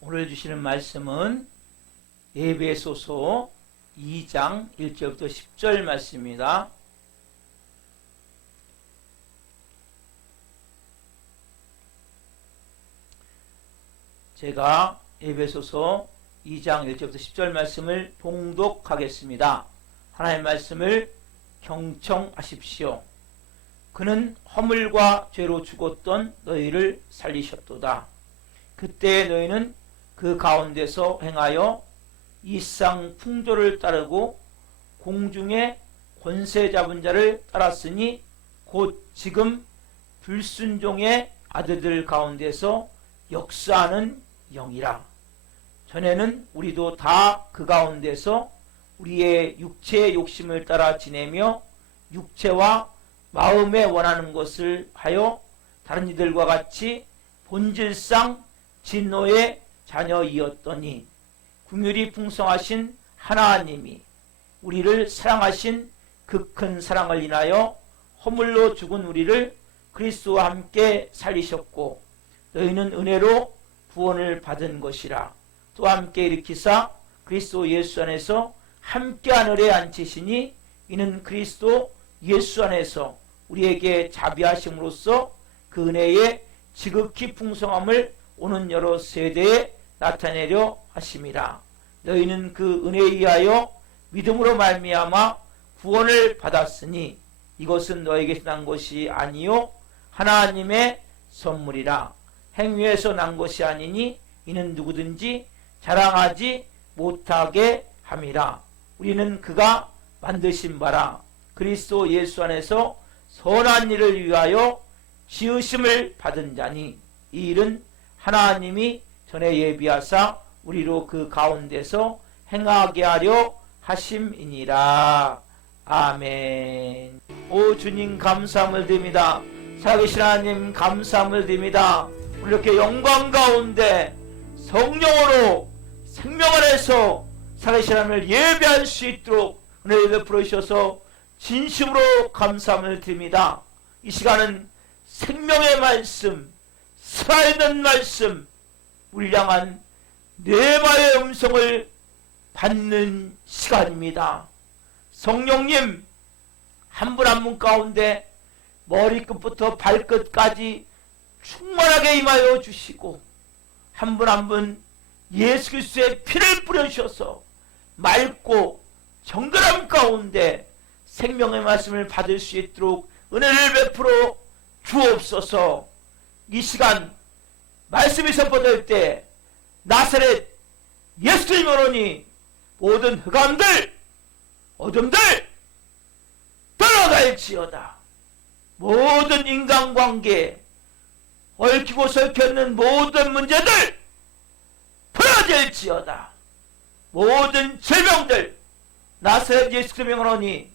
오늘 주시는 말씀은 에베소서 2장 1절부터 10절 말씀입니다. 제가 에베소서 2장 1절부터 10절 말씀을 봉독하겠습니다. 하나님의 말씀을 경청하십시오. 그는 허물과 죄로 죽었던 너희를 살리셨도다. 그때 너희는 그 가운데서 행하여 이 세상 풍조를 따르고 공중의 권세 잡은 자를 따랐으니 곧 지금 불순종의 아들들 가운데서 역사하는 영이라. 전에는 우리도 다 그 가운데서 우리의 육체의 욕심을 따라 지내며 육체와 마음에 원하는 것을 하여 다른 이들과 같이 본질상 진노의 자녀이었더니 긍휼이 풍성하신 하나님이 우리를 사랑하신 그 큰 사랑을 인하여 허물로 죽은 우리를 그리스도와 함께 살리셨고 너희는 은혜로 구원을 받은 것이라. 또 함께 일으키사 그리스도 예수 안에서 함께 하늘에 앉히시니 이는 그리스도 예수 안에서 우리에게 자비하심으로써 그 은혜의 지극히 풍성함을 오는 여러 세대에 나타내려 하심이라. 너희는 그 은혜에 의하여 믿음으로 말미암아 구원을 받았으니 이것은 너에게서 난 것이 아니요 하나님의 선물이라. 행위에서 난 것이 아니니 이는 누구든지 자랑하지 못하게 함이라. 우리는 그가 만드신 바라 그리스도 예수 안에서 선한 일을 위하여 지으심을 받은 자니 이 일은 하나님이 전에 예비하사 우리로 그 가운데서 행하게 하려 하심이니라. 아멘. 오 주님 감사함을 드립니다. 살아계신 하나님 감사함을 드립니다. 오늘 이렇게 영광 가운데 성령으로 생명 안에서 살아계신 하나님을 예배할 수 있도록 은혜를 베풀어 주셔서 진심으로 감사함을 드립니다. 이 시간은 생명의 말씀, 살아있는 말씀, 우리 향한 뇌마의 음성을 받는 시간입니다. 성령님 한 분 한 분 가운데 머리끝부터 발끝까지 충만하게 임하여 주시고 한 분 한 분 예수 그리스도의 피를 뿌려주셔서 맑고 정결함 가운데 생명의 말씀을 받을 수 있도록 은혜를 베풀어 주옵소서. 이 시간 말씀이 선포될 때 나사렛 예수님을 오니 모든 흑암들 어둠들 떠나갈지어다. 모든 인간관계 얽히고 설켜있는 모든 문제들 풀어질지어다. 모든 질병들 나사렛 예수 그리스도를 오니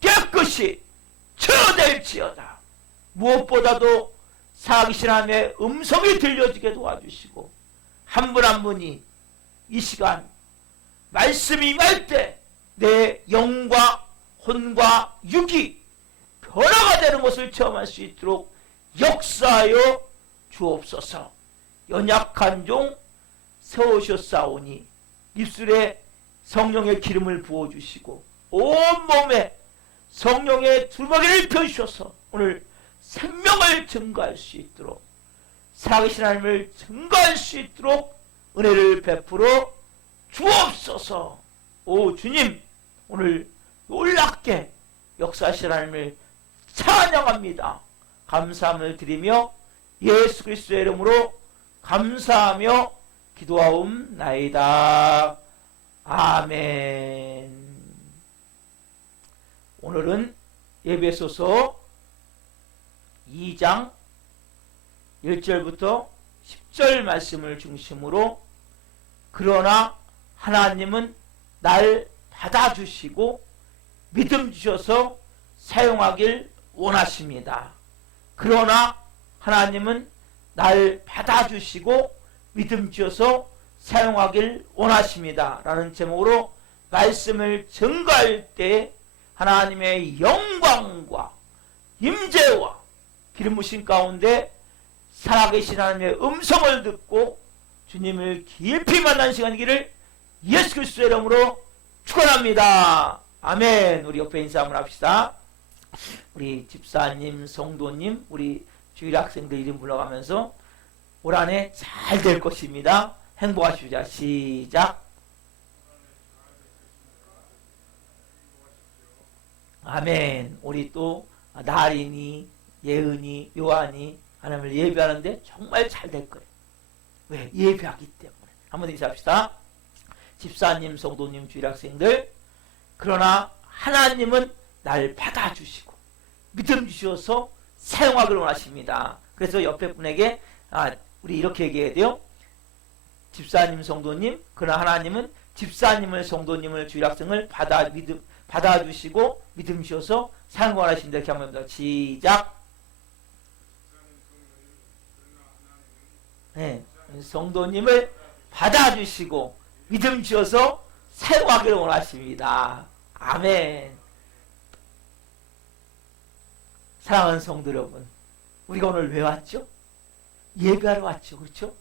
깨끗이 치유될지어다. 무엇보다도 살아계신 하나님의 음성이 들려지게 도와주시고 한 분 한 분이 이 시간 말씀이 임할 때 내 영과 혼과 육이 변화가 되는 것을 체험할 수 있도록 역사하여 주옵소서. 연약한 종 세우셨사오니 입술에 성령의 기름을 부어주시고 온몸에 성령의 두루마기를 펴주셔서 오늘 생명을 증거할 수 있도록 살아계신 하나님을 증거할 수 있도록 은혜를 베풀어 주옵소서. 오 주님 오늘 놀랍게 역사하신 하나님을 찬양합니다. 감사함을 드리며 예수 그리스도의 이름으로 감사하며 기도하옵나이다. 아멘. 오늘은 에베소서 2장 1절부터 10절 말씀을 중심으로 그러나 하나님은 날 받아주시고 믿음 주셔서 사용하길 원하십니다. 그러나 하나님은 날 받아주시고 믿음 주셔서 사용하길 원하십니다. 라는 제목으로 말씀을 증거할 때 하나님의 영광과 임재와 기름 부으신 가운데 살아계신 하나님의 음성을 듣고 주님을 깊이 만나는 시간이기를 예수 그리스도의 이름으로 축원합니다. 아멘. 우리 옆에 인사 한번 합시다. 우리 집사님, 성도님, 우리 주일 학생들 이름 불러가면서 올 한 해 잘 될 것입니다. 행복하시자. 시작. 아멘. 우리 또 나린이, 예은이, 요한이 하나님을 예배하는데 정말 잘 될 거예요. 왜? 예배하기 때문에. 한번 인사합시다. 집사님, 성도님, 주일학생들, 그러나 하나님은 날 받아주시고 믿음 주셔서 사용하기를 원하십니다. 그래서 옆에 분에게 우리 이렇게 얘기해야 돼요. 집사님, 성도님, 그러나 하나님은 집사님을, 성도님을, 주일학생을 받아주시고 믿음 주셔서 사용하기를 원하십니다. 이렇게 한번 해봅니다. 시작. 네, 성도님을 받아주시고 믿음 주셔서 사용하기를 원하십니다. 아멘. 사랑하는 성도 여러분, 우리가 오늘 왜 왔죠? 예배하러 왔죠. 그렇죠?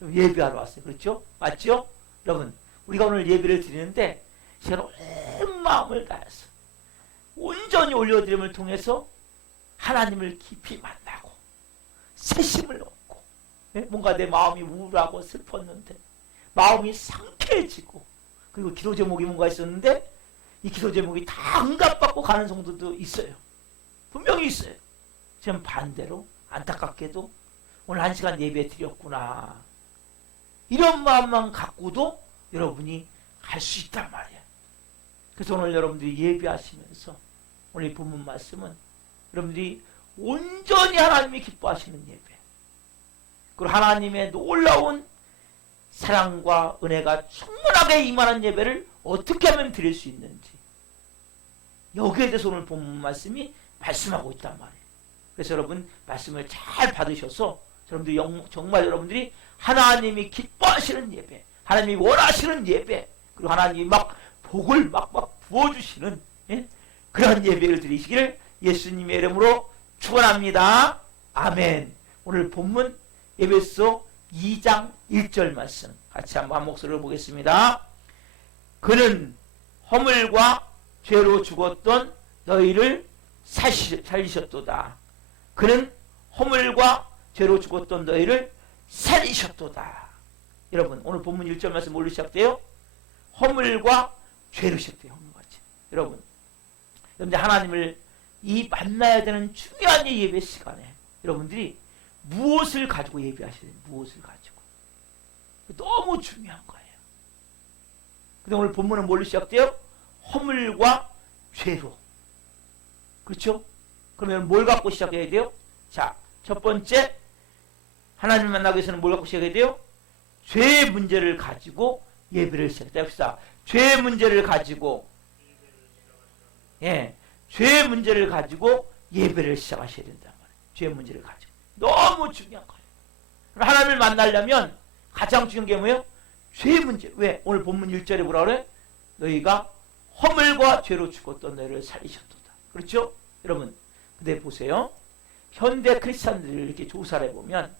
예배하러 왔어요. 그렇죠? 맞죠? 여러분, 우리가 오늘 예배를 드리는데 제가 온 마음을 다해서 온전히 올려드림을 통해서 하나님을 깊이 만나고 새심을 얻고, 뭔가 내 마음이 우울하고 슬펐는데 마음이 상쾌해지고, 그리고 기도 제목이 뭔가 있었는데 이 기도 제목이 다 응답받고 가는 성도도 있어요. 분명히 있어요. 지금 반대로 안타깝게도 오늘 1시간 예배 드렸구나, 이런 마음만 갖고도 여러분이 갈 수 있단 말이에요. 그래서 오늘 여러분들이 예배하시면서 오늘 이 본문 말씀은 여러분들이 온전히 하나님이 기뻐하시는 예배, 그리고 하나님의 놀라운 사랑과 은혜가 충분하게 임하는 예배를 어떻게 하면 드릴 수 있는지, 여기에 대해서 오늘 본문 말씀이 말씀하고 있단 말이에요. 그래서 여러분 말씀을 잘 받으셔서 여러분들이 정말 여러분들이 하나님이 기뻐하시는 예배, 하나님이 원하시는 예배, 그리고 하나님이 막 복을 막 부어주시는 그런 예배를 드리시기를 예수님의 이름으로 축원합니다. 아멘. 오늘 본문 에베소 2장 1절 말씀 같이 한번 한 목소리로 보겠습니다. 그는 허물과 죄로 죽었던 너희를 살리셨도다. 그는 허물과 죄로 죽었던 너희를 살리셨도다. 여러분, 오늘 본문 1절 말씀 뭘로 시작돼요? 허물과 죄로 시작돼요. 허물과 죄. 여러분, 하나님을 이 만나야 되는 중요한 예배 시간에 여러분들이 무엇을 가지고 예배하셔야 돼요? 무엇을 가지고. 너무 중요한 거예요. 근데 오늘 본문은 뭘로 시작돼요? 허물과 죄로. 그렇죠? 그러면 뭘 갖고 시작해야 돼요? 자, 첫 번째, 하나님을 만나기 위해서는 뭘 갖고 시작해야 돼요? 죄의 문제를 가지고 예배를 시작합시다. 죄의 문제를 가지고, 죄의 문제를 가지고 예배를 시작하셔야 된단 말이에요. 죄의 문제를 가지고. 너무 중요한 거예요. 하나님을 만나려면 가장 중요한 게 뭐예요? 죄의 문제. 왜? 오늘 본문 1절에 뭐라 그래? 너희가 허물과 죄로 죽었던 너희를 살리셨도다. 그렇죠? 여러분, 근데 보세요. 현대 크리스찬들을 이렇게 조사를 해보면,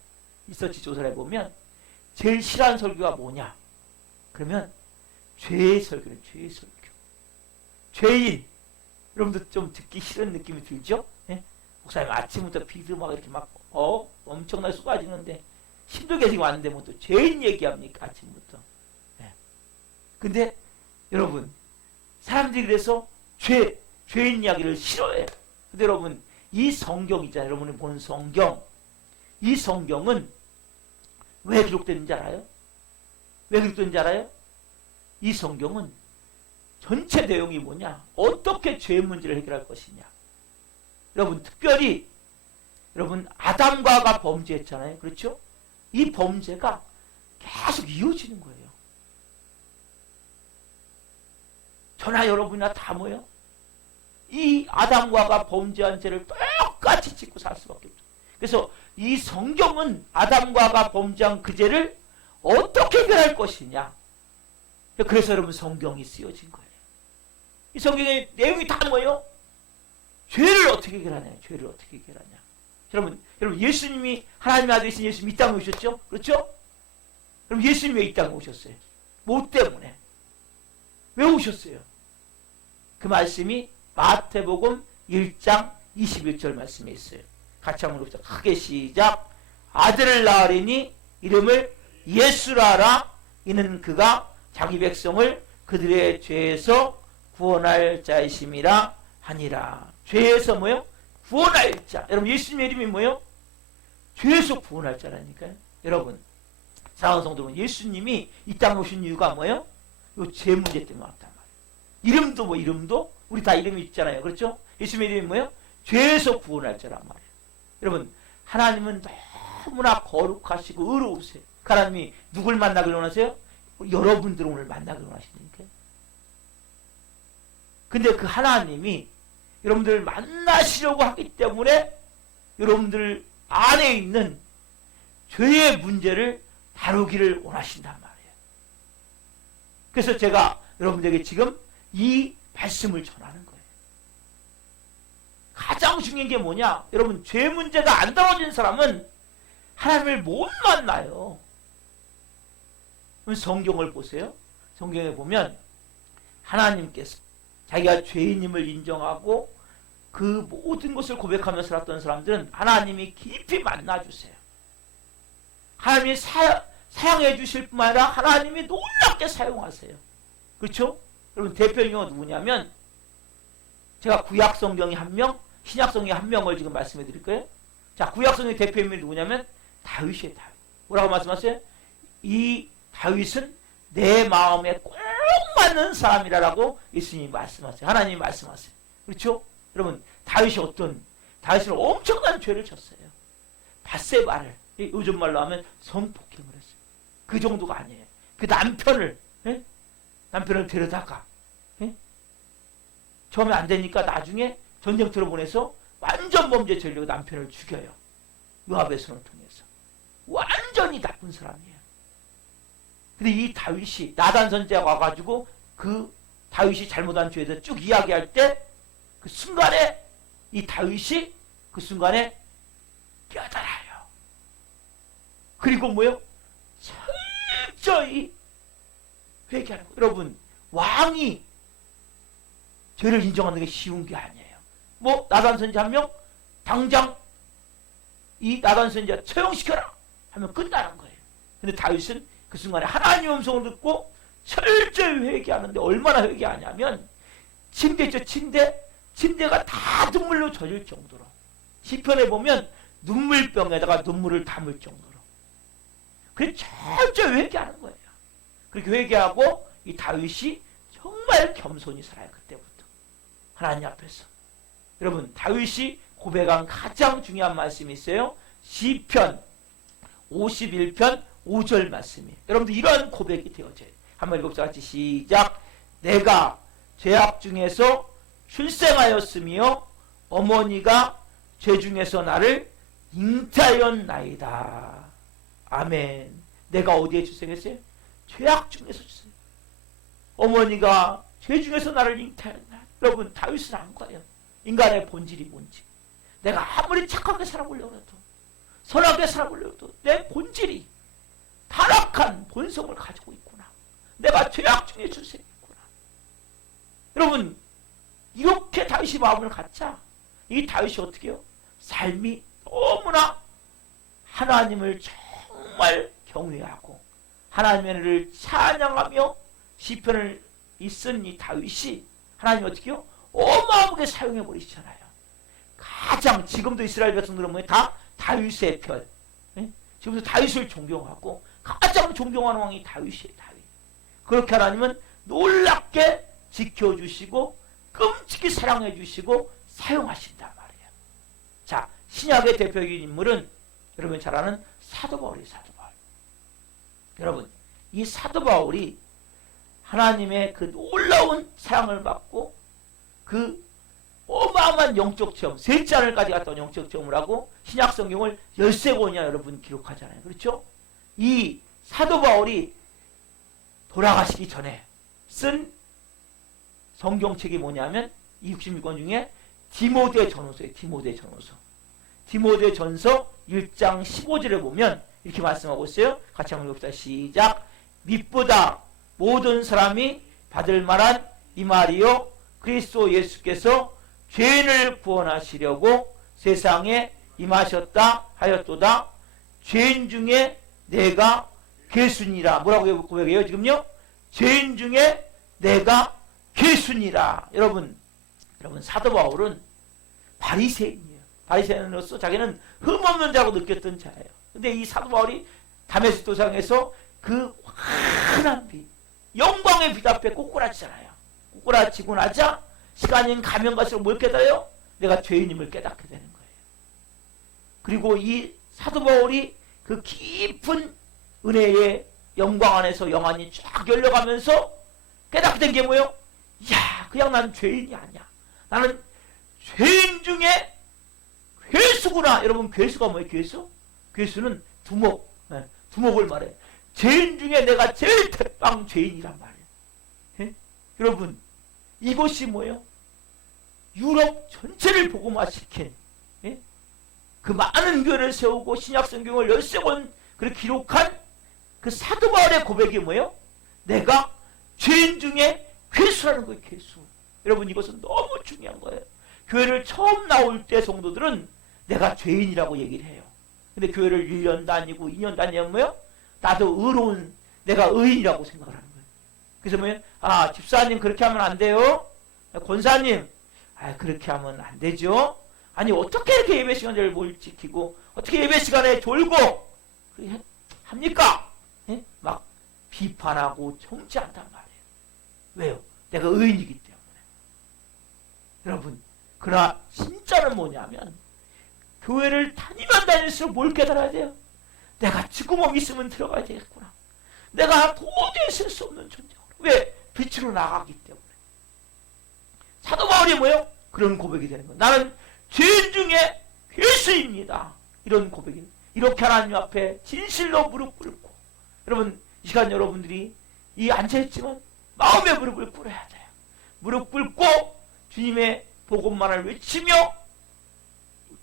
리서치 조사를 해보면 제일 싫어하는 설교가 뭐냐? 그러면 죄의 설교는 죄의 설교. 죄인. 여러분들 좀 듣기 싫은 느낌이 들죠? 목사님 아침부터 비도 막 이렇게 막 엄청나게 쏟아지는데 힘들게 지금 왔는데 뭐 또 죄인 얘기합니까? 아침부터. 근데 여러분, 사람들이 그래서 죄인 이야기를 싫어해요. 근데 여러분, 이 성경 있잖아요. 여러분이 보는 성경, 이 성경은 왜 기록되는지 알아요? 왜 기록되는지 알아요? 이 성경은 전체 내용이 뭐냐? 어떻게 죄의 문제를 해결할 것이냐? 여러분, 특별히 여러분 아담과 하가 범죄했잖아요. 그렇죠? 이 범죄가 계속 이어지는 거예요. 저나 여러분이나 다 뭐예요? 이 아담과 하가 범죄한 죄를 똑같이 짓고 살 수밖에 없죠. 그래서 이 성경은 아담과 하가 범죄한 그 죄를 어떻게 해결할 것이냐. 그래서 여러분 성경이 쓰여진 거예요. 이 성경의 내용이 다 뭐예요? 죄를 어떻게 해결하냐. 죄를 어떻게 해결하냐. 여러분 예수님이 하나님의 아들이신 예수님이 이 땅에 오셨죠? 그렇죠? 그럼 예수님 왜 이 땅에 오셨어요? 뭐 때문에? 왜 오셨어요? 그 말씀이 마태복음 1장 21절 말씀에 있어요. 같이 한번 봅시다. 크게 시작. 아들을 낳으리니 이름을 예수라 하라. 이는 그가 자기 백성을 그들의 죄에서 구원할 자이심이라 하니라. 죄에서 뭐요? 구원할 자. 여러분 예수님의 이름이 뭐요? 죄에서 구원할 자라니까요. 여러분 사랑하는 성도분, 예수님이 이 땅에 오신 이유가 뭐예요? 요 죄 문제 때문에 왔단 말이에요. 이름도 뭐 이름도 우리 다 이름이 있잖아요. 그렇죠? 예수님의 이름이 뭐예요? 죄에서 구원할 자란 말이에요. 여러분 하나님은 너무나 거룩하시고 의로우세요. 그 하나님이 누굴 만나기를 원하세요? 여러분들을 오늘 만나기를 원하시니까요. 근데 그 하나님이 여러분들을 만나시려고 하기 때문에 여러분들 안에 있는 죄의 문제를 다루기를 원하신단 말이에요. 그래서 제가 여러분들에게 지금 이 말씀을 전하는 거예요. 가장 중요한 게 뭐냐? 여러분 죄 문제가 안 다뤄진 사람은 하나님을 못 만나요. 성경을 보세요. 성경에 보면 하나님께서 자기가 죄인임을 인정하고 그 모든 것을 고백하며 살았던 사람들은 하나님이 깊이 만나주세요. 하나님이 사용해 주실 뿐만 아니라 하나님이 놀랍게 사용하세요. 그렇죠? 여러분 대표인물은 누구냐면 제가 구약성경이 한 명, 신약성경이 한 명을 지금 말씀해 드릴 거예요. 자, 구약성경의 대표인물이 누구냐면 다윗이에요. 다윗. 뭐라고 말씀하세요? 이 다윗은 내 마음에 꼭 맞는 사람이라고 예수님이 말씀하세요. 하나님이 말씀하세요. 그렇죠? 여러분 다윗은 엄청난 죄를 졌어요. 밧세바를 요즘 말로 하면 성폭행을 했어요. 그 정도가 아니에요. 그 남편을 데려다가 처음에 안 되니까 나중에 전쟁터로 보내서 완전 범죄 저지르고 남편을 죽여요. 요압의 손을 통해서. 완전히 나쁜 사람이에요. 근데 이 다윗이 나단 선지자가 와가지고 그 다윗이 잘못한 죄에 대해서 쭉 이야기할 때 그 순간에 이 다윗이 그 순간에 깨달아요. 그리고 뭐요? 철저히 회개하는 거예요. 여러분 왕이 죄를 인정하는 게 쉬운 게 아니에요. 뭐 나단 선지자 한 명 당장 이 나단 선지자 처형시켜라 하면 끝나는 거예요. 근데 다윗은 그 순간에 하나님의 음성을 듣고 철저히 회개하는데 얼마나 회개하냐면 침대 있죠. 침대가 다 눈물로 젖을 정도로 시편에 보면 눈물병에다가 눈물을 담을 정도로 그래 철저히 회개하는 거예요. 그렇게 회개하고 이 다윗이 정말 겸손히 살아요. 그때부터 하나님 앞에서. 여러분 다윗이 고백한 가장 중요한 말씀이 있어요. 시편 51편 5절 말씀이에요. 여러분들 이런 고백이 되어져요. 한번 읽읍시다. 같이 시작. 내가 죄악 중에서 출생하였으며 어머니가 죄 중에서 나를 잉태하였나이다. 아멘. 내가 어디에 출생했어요? 죄악 중에서 출생. 어머니가 죄 중에서 나를 잉태하였나. 여러분 다윗은 안 거예요. 인간의 본질이 뭔지. 내가 아무리 착하게 살아보려고 해도 선하게 살아보려고 해도 내 본질이 타락한 본성을 가지고 있구나. 내가 죄악 중에 출생했구나. 여러분 이렇게 다윗이 마음을 갖자 이 다윗이 어떻게 해요? 삶이 너무나 하나님을 정말 경외하고 하나님의 은혜를 찬양하며 시편을 쓴 이 다윗이 하나님 어떻게 해요? 어마어마하게 사용해 버리시잖아요. 가장 지금도 이스라엘 백성들은 뭐예요? 다 다윗의 편. 지금도 다윗을 존경하고 가장 존경하는 왕이 다윗이에요. 다윗. 그렇게 하나님은 놀랍게 지켜주시고 끔찍히 사랑해 주시고 사용하신단 말이에요. 자, 신약의 대표적인 인물은 여러분 잘 아는 사도 바울이에요. 사도 바울. 여러분 이 사도 바울이 하나님의 그 놀라운 사랑을 받고 그 어마어마한 영적 체험, 셋째 하늘까지 갔다 온 영적 체험을 하고 신약 성경을 13권이나 여러분 기록하잖아요. 그렇죠? 이 사도 바울이 돌아가시기 전에 쓴 성경책이 뭐냐면 이 66권 중에 디모데 전후서예요. 디모데 전후서. 디모데 전서 1장 15절에 보면 이렇게 말씀하고 있어요. 같이 한번 읽읍시다. 시작. 밑보다 모든 사람이 받을 만한 이 말이요 그리스도 예수께서 죄인을 구원하시려고 세상에 임하셨다 하였도다. 죄인 중에 내가 괴순이라. 뭐라고 고백해요 지금요? 죄인 중에 내가 괴순이라. 여러분 사도 바울은 바리새인이에요. 바리새인으로서 자기는 흠없는 자라고 느꼈던 자예요. 근데 이 사도 바울이 다메섹 도상에서 그 환한 빛, 영광의 빛 앞에 꼬꾸라치잖아요. 꼬꾸라치고 나자 시간이 가면 갈수록 뭘 깨달아요? 내가 죄인임을 깨닫게 되는 거예요. 그리고 이 사도 바울이 그 깊은 은혜의 영광 안에서 영안이 쫙 열려가면서 깨닫게 된 게 뭐예요? 이야, 그냥 난 죄인이 아니야. 나는 죄인 중에 괴수구나. 여러분, 괴수가 뭐예요? 괴수? 괴수는 두목, 두목을 말해. 죄인 중에 내가 제일 대빵 죄인이란 말이에요. 예? 여러분, 이것이 뭐예요? 유럽 전체를 복음화시킨, 예? 그 많은 교회를 세우고 신약 성경을 13권 그렇게 기록한 그 사도 바울의 고백이 뭐예요? 내가 죄인 중에 괴수라는 거예요. 괴수. 여러분, 이것은 너무 중요한 거예요. 교회를 처음 나올 때 성도들은 내가 죄인이라고 얘기를 해요. 근데 교회를 1년 다니고 2년 다니면 뭐예요? 나도 의로운, 내가 의인이라고 생각을 하는 거예요. 그래서 뭐예요? 아, 집사님 그렇게 하면 안 돼요. 권사님, 아, 그렇게 하면 안 되죠. 아니, 어떻게 이렇게 예배 시간을 뭘 지키고 어떻게 예배 시간에 졸고 합니까? 예? 막 비판하고 정죄한단 말이에요. 왜요? 내가 의인이기 때문에. 여러분, 그러나 진짜는 뭐냐면 교회를 다니면 다닐수록 뭘 깨달아야 돼요? 내가 죽음이 있으면 들어가야 되겠구나. 내가 도저히 쓸 수 없는 존재구나. 왜? 빛으로 나가기 때문에. 사도 바울이 뭐예요? 그런 고백이 되는 거예요. 나는 죄인 중에 괴수입니다. 이런 고백이. 이렇게 하나님 앞에 진실로 무릎 꿇고. 여러분, 이 시간 여러분들이 이 앉아있지만 마음의 무릎을 꿇어야 돼요. 무릎 꿇고 주님의 복음만을 외치며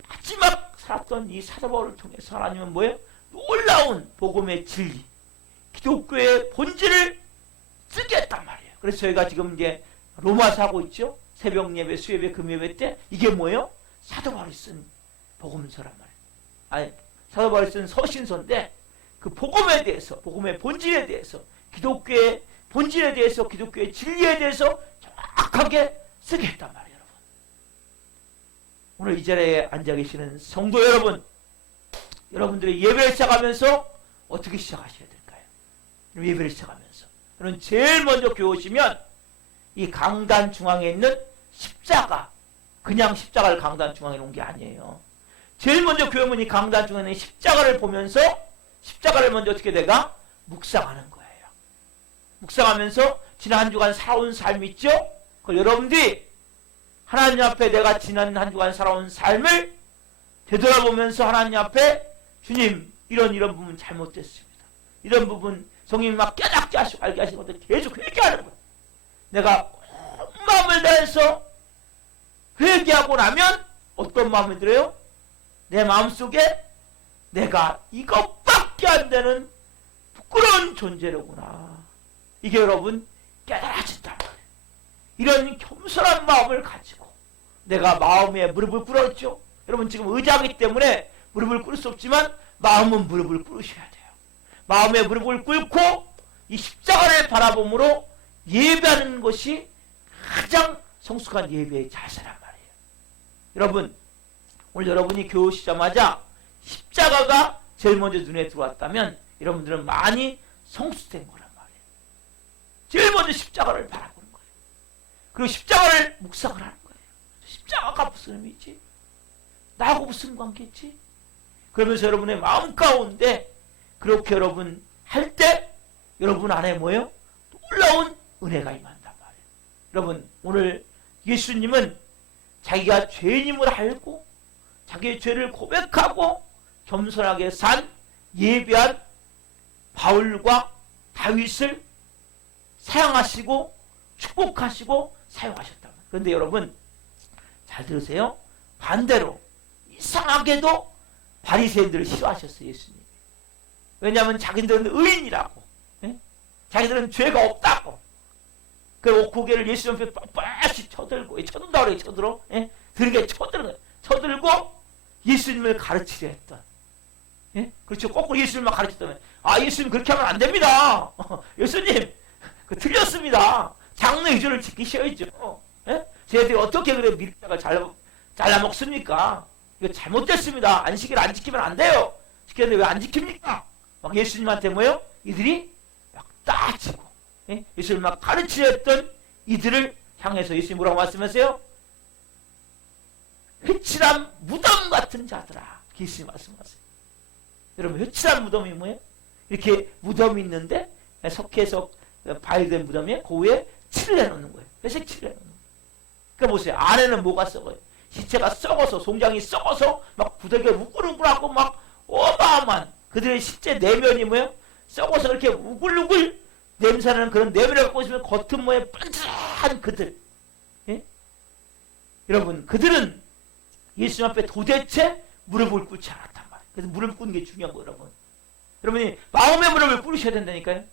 마지막 살았던 이 사도 바울을 통해서 하나님은 뭐예요? 놀라운 복음의 진리, 기독교의 본질을 쓰게 했단 말이에요. 그래서 저희가 지금 이제 로마서 하고 있죠. 새벽 예배, 수예배, 금예배 때 이게 뭐예요? 사도 바울이 쓴 복음서란 말이에요. 아니, 사도 바울이 쓴 서신서인데 그 복음에 대해서, 복음의 본질에 대해서, 기독교의 본질에 대해서, 기독교의 진리에 대해서 정확하게 쓰게 했단 말이에요. 여러분, 오늘 이 자리에 앉아 계시는 성도 여러분, 여러분들의 예배를 시작하면서 어떻게 시작하셔야 될까요? 예배를 시작하면서 여러분, 제일 먼저 교회 오시면 이 강단 중앙에 있는 십자가, 그냥 십자가를 강단 중앙에 놓은 게 아니에요. 제일 먼저 교회 오면 이 강단 중앙에 있는 십자가를 보면서 십자가를 먼저 어떻게 내가 묵상하는 거예요. 묵상하면서 지난 한 주간 살아온 삶 있죠? 그걸 여러분들이 하나님 앞에 내가 지난 한 주간 살아온 삶을 되돌아보면서 하나님 앞에 주님, 이런 부분 잘못됐습니다. 이런 부분 성령이 막 깨닫게 하시고 알게 하시는 것들 계속 회개하는 거예요. 내가 온 마음을 다해서 회개하고 나면 어떤 마음이 들어요? 내 마음속에 내가 이것밖에 안 되는 부끄러운 존재로구나. 이게 여러분 깨달아진단 말이에요. 이런 겸손한 마음을 가지고 내가 마음에 무릎을 꿇었죠. 여러분, 지금 의자이기 때문에 무릎을 꿇을 수 없지만 마음은 무릎을 꿇으셔야 돼요. 마음에 무릎을 꿇고 이 십자가를 바라봄으로 예배하는 것이 가장 성숙한 예배의 자세란 말이에요. 여러분, 오늘 여러분이 교회 오시자마자 십자가가 제일 먼저 눈에 들어왔다면 여러분들은 많이 성숙된 거란 말이에요. 제일 먼저 십자가를 바라보는 거예요. 그리고 십자가를 묵상을 하는 거예요. 십자가가 무슨 의미지? 나하고 무슨 관계지? 그러면서 여러분의 마음 가운데 그렇게 여러분 할 때 여러분 안에 뭐예요? 놀라운 은혜가 임한단 말이에요. 여러분, 오늘 예수님은 자기가 죄인임을 알고 자기의 죄를 고백하고 겸손하게 산 예배한 바울과 다윗을 사랑하시고 축복하시고 사용하셨단 말이에요. 그런데 여러분 잘 들으세요. 반대로 이상하게도 바리새인들을 싫어하셨어요. 예수님이. 왜냐하면 자기들은 의인이라고. 예? 자기들은 죄가 없다고. 그 고개를 예수님 앞에 빳빳이 쳐들고, 쳐든다고 그래요, 쳐들어. 예? 들게 쳐들고 예수님을 가르치려 했던. 예? 그렇죠. 거꾸로 예수님만 가르쳤다면, 아, 예수님 그렇게 하면 안 됩니다. 예수님, 그 틀렸습니다. 장래 의존을 지키셔야죠. 예? 저희들이 어떻게 그래 밀가가 잘라 먹습니까? 이거 잘못됐습니다. 안식일 안 지키면 안 돼요. 지켰는데 왜 안 지킵니까? 막 예수님한테 뭐요? 이들이 막 따지고, 예? 예수님 막 가르치려 했던 이들을 향해서 예수님 뭐라고 말씀하세요? 회칠한 무덤 같은 자들아. 예수님 말씀하세요. 여러분, 회칠한 무덤이 뭐예요? 이렇게 무덤이 있는데 석회에서 발된 무덤에 그 위에 칠을 해놓는 거예요. 회색 칠을 해놓는 거예요. 그러니까 보세요. 안에는 뭐가 썩어요? 시체가 썩어서, 송장이 썩어서 막 부대가 우글우글하고 막 어마어마한 그들의 실제 내면이 뭐예요? 썩어서 이렇게 우글우글 냄새나는 그런 내면을 갖고 있으면 겉은 뭐예요? 반짝한 그들. 예? 여러분, 그들은 예수님 앞에 도대체 무릎을 꿇지 않았단 말이에요. 그래서 무릎을 꿇는 게 중요한 거예요, 여러분. 여러분이 마음의 무릎을 꿇으셔야 된다니까요.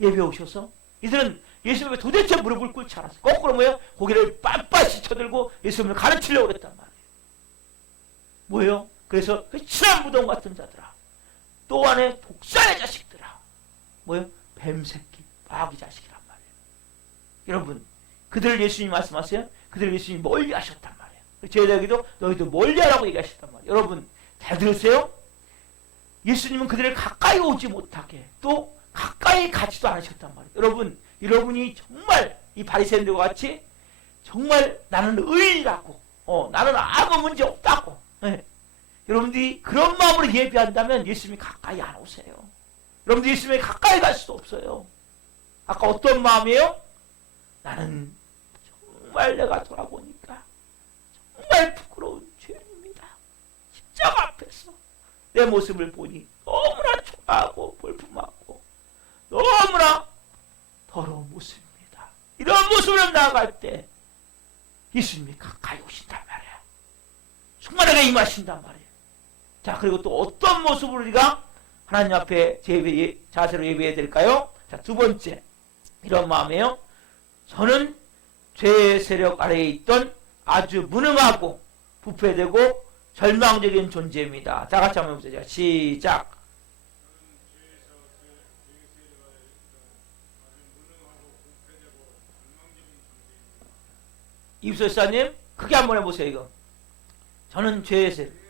예배 오셔서. 이들은 예수님 앞에 도대체 무릎을 꿇지 않았어요. 거꾸로 뭐예요? 고개를 빳빳이 쳐들고 예수님을 가르치려고 그랬단 말이에요. 뭐예요? 그래서 회칠한 무덤 같은 자들아. 또 안에 독사의 자식들아. 뭐예요? 뱀새끼, 마귀 자식이란 말이에요. 여러분, 그들을 예수님이 말씀하세요? 그들을 예수님이 멀리 하셨단 말이에요. 저희들에게도 너희도 멀리 하라고 얘기하셨단 말이에요. 여러분, 잘 들으세요? 예수님은 그들을 가까이 오지 못하게 또 가까이 가지도 않으셨단 말이에요. 여러분이 정말 이 바리새인들과 같이 정말 나는 의인이라고, 나는 아무 문제 없다고, 네. 여러분들이 그런 마음으로 예배한다면 예수님이 가까이 안 오세요. 여러분들이 예수님이 가까이 갈 수도 없어요. 아까 어떤 마음이에요? 나는 정말 내가 돌아보니까 정말 부끄러운 죄인입니다. 십자가 앞에서 내 모습을 보니 너무나 초라하고 볼품하고 너무나 더러운 모습입니다. 이런 모습으로 나아갈 때 예수님이 가까이 오신단 말이에요. 충만하게 임하신단 말이에요. 자, 그리고 또 어떤 모습으로 우리가 하나님 앞에 자세로 예배해야 될까요? 자, 두 번째, 이런 마음이에요. 저는 죄의 세력 아래에 있던 아주 무능하고 부패되고 절망적인 존재입니다. 다 같이 한번 해보세요. 시작. 이부설사님, 크게 한번 해보세요. 이거. 저는 죄의 세력.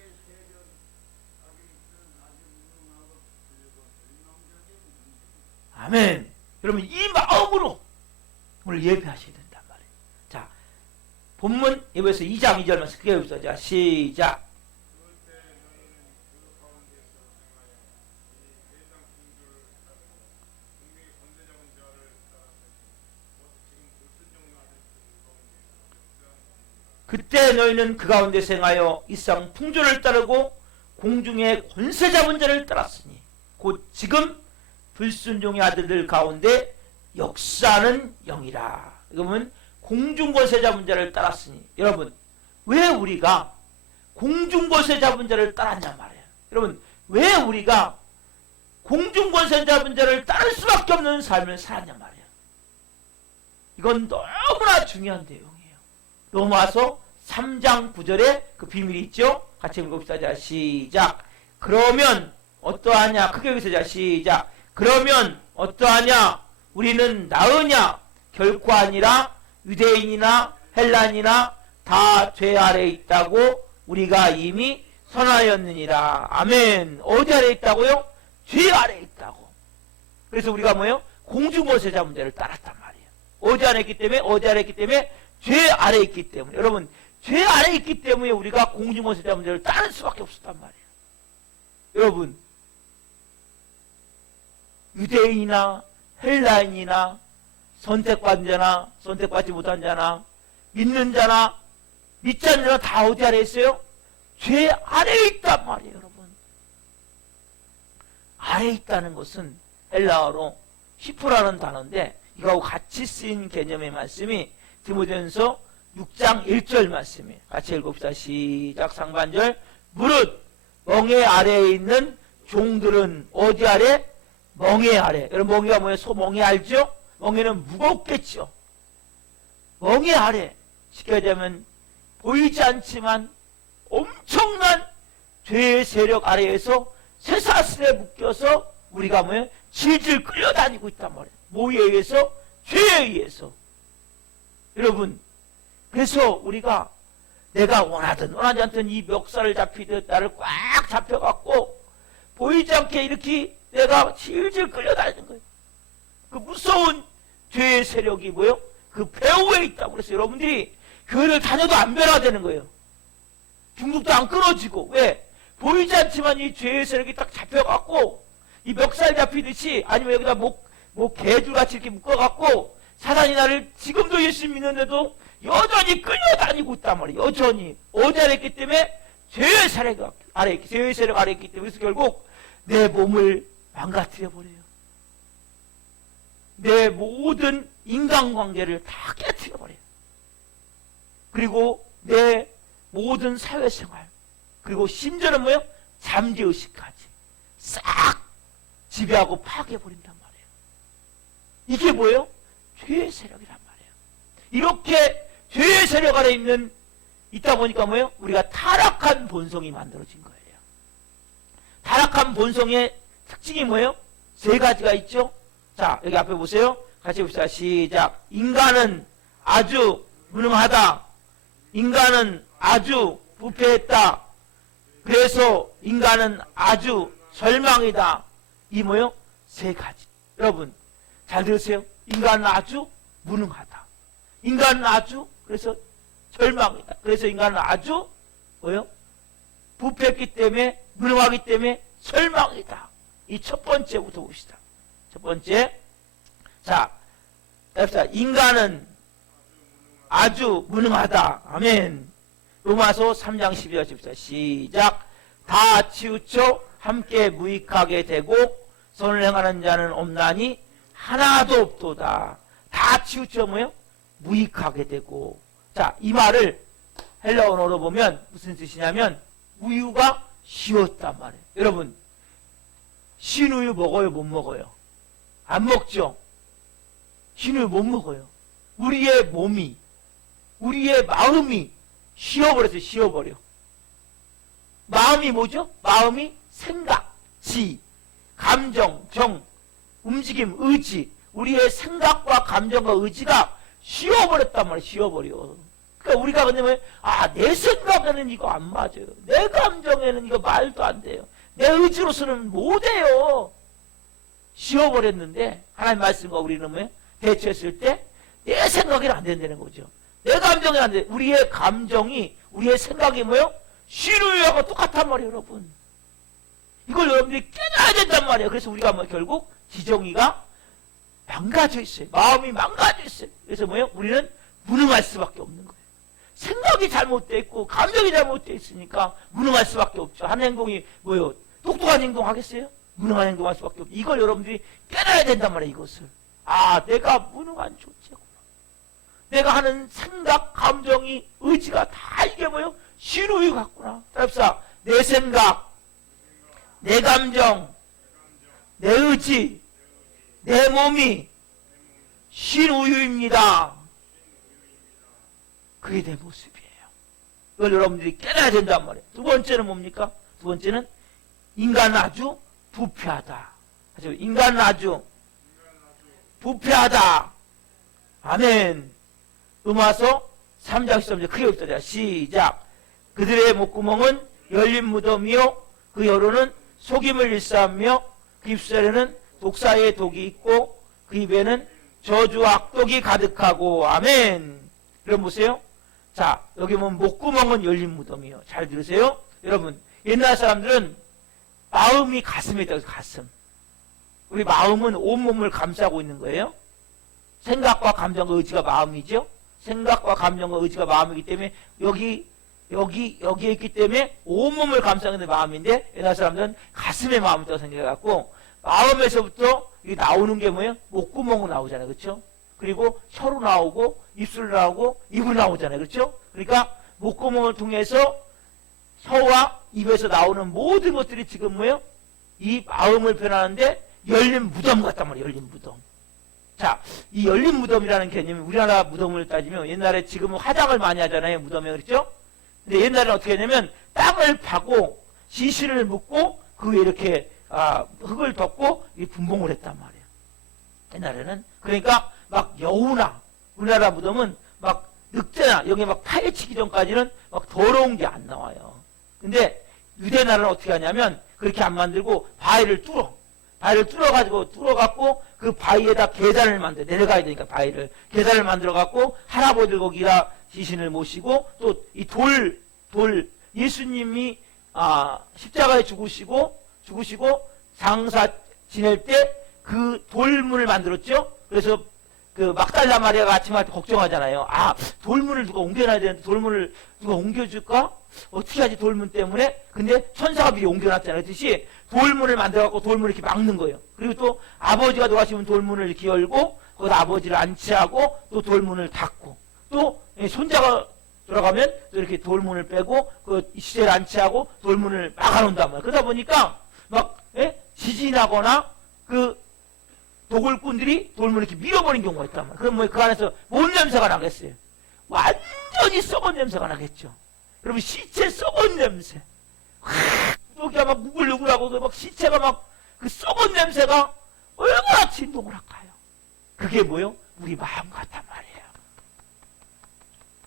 아멘. 여러분, 이 마음으로 오늘 예배하셔야 된단 말이에요. 자, 본문 예배에서 2장 2절 말씀 크게 해보세요. 자, 시작. 그때 너희는 그 가운데 생하여 이 세상 풍조를 따르고 공중의 권세 잡은 자를 따랐으니 곧 지금 불순종의 아들들 가운데 역사하는 영이라. 이거 보면 공중 권세 잡은 자를 따랐으니, 여러분, 왜 우리가 공중 권세 잡은 자를 따랐냔 말이에요. 여러분, 왜 우리가 공중 권세 잡은 자를 따를 수밖에 없는 삶을 살았냔 말이에요. 이건 너무나 중요한 내용이에요. 로마서 3장 9절에 그 비밀이 있죠? 같이 읽읍시다. 자, 시작. 그러면 어떠하냐? 크게 읽으세요. 자, 시작. 그러면 어떠하냐? 우리는 나으냐? 결코 아니라 유대인이나 헬란이나 다 죄 아래에 있다고 우리가 이미 선하였느니라. 아멘. 어디 아래에 있다고요? 죄 아래에 있다고. 그래서 우리가 뭐예요? 공중권세 잡은 자를 따랐단 말이에요. 어디 아래에 있기 때문에? 어디 아래에 있기 때문에? 죄 아래에 있기 때문에. 여러분, 죄 아래에 있기 때문에 우리가 공중권세 잡은 자를 따를 수밖에 없었단 말이에요. 여러분, 유대인이나 헬라인이나 선택받은 자나 선택받지 못한 자나 믿는 자나 믿지 않는 자나 다 어디 아래에 있어요? 죄 아래에 있단 말이에요. 여러분, 아래에 있다는 것은 헬라어로 히프라는 단어인데 이거하고 같이 쓰인 개념의 말씀이 디모데전서 6장 1절 말씀이에요. 같이 읽읍시다. 시작. 상반절. 무릇 멍에 아래에 있는 종들은 어디 아래? 멍에 아래. 여러분 멍에가 뭐예요? 소멍에 알죠? 멍에는 무겁겠죠. 멍에 아래. 쉽게 얘기하면 보이지 않지만 엄청난 죄의 세력 아래에서 쇠사슬에 묶여서 우리가 뭐예요? 질질 끌려다니고 있단 말이에요. 뭐에 의해서? 죄에 의해서. 여러분, 그래서 우리가 내가 원하든 원하지 않든 이 멱살을 잡히듯 나를 꽉 잡혀갖고 보이지 않게 이렇게 내가 질질 끌려다니는 거예요. 그 무서운 죄의 세력이 뭐예요? 그 배후에 있다고. 그래서 여러분들이 교회를 다녀도 안 변화되는 거예요. 중독도 안 끊어지고. 왜? 보이지 않지만 이 죄의 세력이 딱 잡혀갖고 이 멱살 잡히듯이, 아니면 여기다 개줄같이 이렇게 묶어갖고 사단이 나를 지금도 예수 믿는데도 여전히 끌려다니고 있단 말이에요. 여전히. 어디 아래 있기 때문에? 죄의 세력 아래 있기, 죄의 세력 아래 있기 때문에. 그래서 결국 내 몸을 망가뜨려 버려요. 내 모든 인간관계를 다 깨뜨려 버려요. 그리고 내 모든 사회생활, 그리고 심지어는 뭐예요? 잠재의식까지 싹 지배하고 파괴해버린단 말이에요. 이게 뭐예요? 죄의 세력이란 말이에요. 이렇게 죄의 세력 아래 있다 보니까 뭐예요? 우리가 타락한 본성이 만들어진 거예요. 타락한 본성의 특징이 뭐예요? 세 가지가 있죠. 자, 여기 앞에 보세요. 같이 봅시다. 시작. 인간은 아주 무능하다. 인간은 아주 부패했다. 그래서 인간은 아주 절망이다. 이 뭐예요? 세 가지. 여러분 잘 들으세요. 인간은 아주 무능하다. 인간은 아주, 그래서 절망이다. 그래서 인간은 아주 뭐예요? 부패했기 때문에, 무능하기 때문에 절망이다. 이 첫 번째부터 봅시다. 첫 번째. 자, 봅시다. 인간은 아주 무능하다. 아멘. 로마서 3장 12절 봅시다. 시작. 다 치우쳐 함께 무익하게 되고 선을 행하는 자는 없나니 하나도 없도다. 다 치우쳐 뭐예요? 무익하게 되고. 자, 이 말을 헬라 언어로 보면 무슨 뜻이냐면 우유가 쉬웠단 말이에요. 여러분 신 우유 먹어요? 못 먹어요? 안 먹죠? 신 우유 못 먹어요. 우리의 몸이, 우리의 마음이 쉬어버렸어요. 쉬어버려. 마음이 뭐죠? 마음이 생각, 지, 감정, 정, 움직임, 의지. 우리의 생각과 감정과 의지가 쉬어버렸단 말이에요. 쉬어버려. 그러니까 우리가 근데 내 생각에는 이거 안 맞아요. 내 감정에는 이거 말도 안 돼요. 내 의지로서는 못해요. 쉬어버렸는데 하나님 말씀과 우리는 뭐예요? 대처했을 때 내 생각에는 안 된다는 거죠. 내 감정이 안 돼. 우리의 감정이, 우리의 생각이 뭐예요? 신우유하고 똑같단 말이에요, 여러분. 이걸 여러분들이 깨달아야 된단 말이에요. 그래서 우리가 결국 지정이가 망가져 있어요. 마음이 망가져 있어요. 그래서 뭐예요? 우리는 무능할 수밖에 없는 거예요. 생각이 잘못되어 있고 감정이 잘못되어 있으니까 무능할 수밖에 없죠. 한 행동이 뭐예요? 똑똑한 행동 하겠어요? 무능한 행동할 수밖에 없죠. 이걸 여러분들이 깨달아야 된단 말이에요. 이것을. 내가 무능한 존재구나. 내가 하는 생각, 감정이, 의지가 다 이게 뭐예요? 신우유 같구나. 따라합시다. 내 생각, 내 감정, 내 의지, 내 몸이 신우유입니다. 그게 내 모습이에요. 이걸 여러분들이 깨달아야 된단 말이에요. 두 번째는 뭡니까? 두 번째는 인간은 아주 부패하다. 인간은 아주 부패하다. 아멘. 로마서 3장 13절 크게 읽자. 시작. 그들의 목구멍은 열린 무덤이요 그 여론은 속임을 일삼며 그 입술에는 독사의 독이 있고 그 입에는 저주와 악독이 가득하고. 아멘. 여러분 보세요. 자, 여기 보면 목구멍은 열린 무덤이요. 잘 들으세요. 여러분 옛날 사람들은 마음이 가슴에 있다고 해서 가슴. 우리 마음은 온몸을 감싸고 있는 거예요. 생각과 감정과 의지가 마음이죠. 생각과 감정과 의지가 마음이기 때문에 여기에 있기 때문에 온몸을 감싸는 게 마음인데, 옛날 사람들은 가슴에 마음이 있다고 생각해갖고 마음에서부터 나오는 게 뭐예요? 목구멍으로 나오잖아요. 그렇죠? 그리고 혀로 나오고 입술로 나오고 입으로 나오잖아요. 그렇죠? 그러니까 목구멍을 통해서 혀와 입에서 나오는 모든 것들이 지금 뭐예요? 이 마음을 표현하는데 열린 무덤 같단 말이에요. 열린 무덤. 자, 이 열린 무덤이라는 개념이 우리나라 무덤을 따지면 옛날에 지금은 화장을 많이 하잖아요. 무덤에 그렇죠? 근데 옛날에는 어떻게 했냐면 땅을 파고 시신을 묻고 그 위에 이렇게 흙을 덮고 이 분봉을 했단 말이에요. 옛날에는. 그러니까 막 여우나 우리나라 무덤은 막 늑대나 여기 막 파헤치기 전까지는 막 더러운 게 안 나와요. 근데 유대 나라는 어떻게 하냐면 그렇게 안 만들고 바위를 뚫어갖고 그 바위에다 계단을 만들어. 내려가야 되니까 바위를. 계단을 만들어갖고 할아버지를 거기다 시신을 모시고 또 이 돌, 예수님이 십자가에 죽으시고 장사 지낼 때 그 돌문을 만들었죠? 그래서 그 막달라 마리아가 아침에 걱정하잖아요. 돌문을 누가 옮겨놔야 되는데 돌문을 누가 옮겨줄까? 어떻게 하지 돌문 때문에? 근데 천사가 미리 옮겨놨잖아요. 그렇듯이 돌문을 만들어갖고 돌문을 이렇게 막는 거예요. 그리고 또 아버지가 돌아가시면 돌문을 이렇게 열고 거기다 아버지를 안치하고 또 돌문을 닫고 또 손자가 돌아가면 또 이렇게 돌문을 빼고 그 시체를 안치하고 돌문을 막아놓는단 말이에요. 그러다 보니까 막 지진이 나거나 그 도굴꾼들이 돌문을 이렇게 밀어버린 경우가 있단 말이에요. 그럼 뭐 그 안에서 뭔 냄새가 나겠어요? 완전히 썩은 냄새가 나겠죠. 여러분 시체 썩은 냄새. 여기가 막 무글무글하고 막 시체가 막 그 썩은 냄새가 얼마나 진동을 할까요? 그게 뭐요? 우리 마음 같단 말이에요.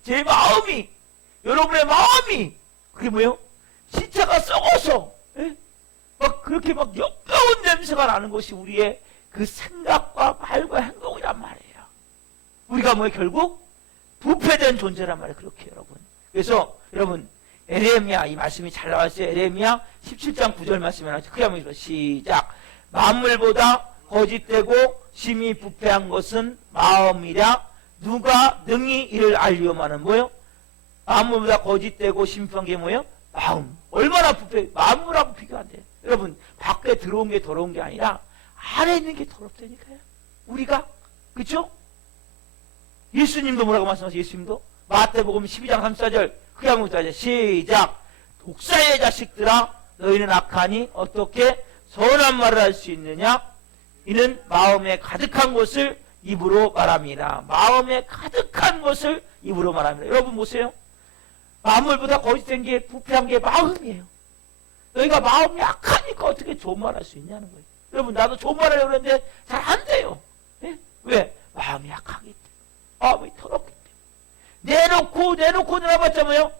제 마음이, 여러분의 마음이 그게 뭐요? 시체가 썩어서 막 그렇게 막 역겨운 냄새가 나는 것이 우리의 그 생각과 말과 행동이란 말이에요. 우리가 뭐예요? 결국 부패된 존재란 말이에요. 그렇게 여러분. 그래서 여러분 에레미야 이 말씀이 잘 나왔어요. 에레미야 17장 9절 말씀에 나왔죠. 크게 한번 시작. 만물보다 거짓되고 심히 부패한 것은 마음이랴. 누가 능히 이를 알리오마는 뭐예요? 만물보다 거짓되고 심한 게 뭐예요? 마음. 얼마나 부패? 만물하고 비교 안 돼요. 여러분 밖에 들어온 게 더러운 게 아니라 안에 있는 게 더럽다니까요. 우리가 그렇죠? 예수님도 뭐라고 말씀하세요? 예수님도 마태복음 12장 34절 크게 한번 따져 시작. 독사의 자식들아 너희는 악하니 어떻게 선한 말을 할 수 있느냐? 이는 마음에 가득한 것을 입으로 말합니다. 마음에 가득한 것을 입으로 말합니다. 여러분 보세요. 만물보다 거짓된 게 부패한 게 마음이에요. 너희가 마음이 약하니까 어떻게 좋은 말 할 수 있냐는 거예요. 여러분 나도 좋은 말 하려고 그러는데 잘 안 돼요. 왜? 마음이 약하기 때문에. 마음이 더럽기 때문에. 내놓고 내놔봤자 뭐요?